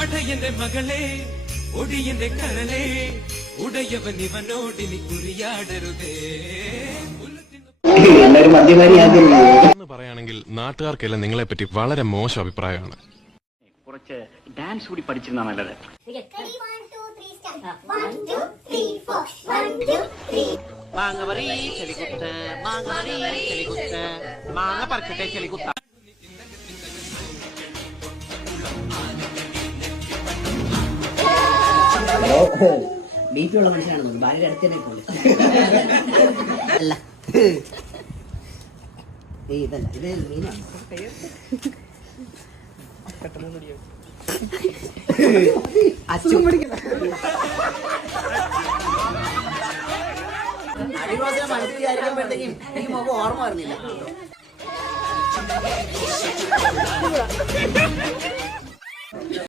പടയന്റെ മകളെ ഒടിയന്റെ കരളെ ഉടയവൻ ഇവനോടിനി കുറിയാടരുതേ. എന്ന് പറയുകയാണെങ്കിൽ നാട്ടുകാർക്കെല്ലാം നിങ്ങളെ പറ്റി വളരെ മോശം അഭിപ്രായമാണ്. കുറച്ച് ഡാൻസ് കൂടി പഠിച്ചിരുന്നാ നല്ലത്. മാങ്ങ പറി ചെളികുത്ത്, മാങ്ങ പറി ചെളികുത്ത്, മാങ്ങ പറിക്കട്ടെ ചെളികുത്ത. ബി പി ഉള്ള മനുഷ്യനാണെന്ന് ഭാര്യ അടുത്തന്നെ പോലെ അല്ല ഇതല്ല ഇത് മീനാണ്. അടിവാസിനെ മനസ്സിൽ വിചാരിക്കുമ്പോഴത്തേക്കും എനിക്ക് മുഖം ഓർമ്മ വരുന്നില്ല.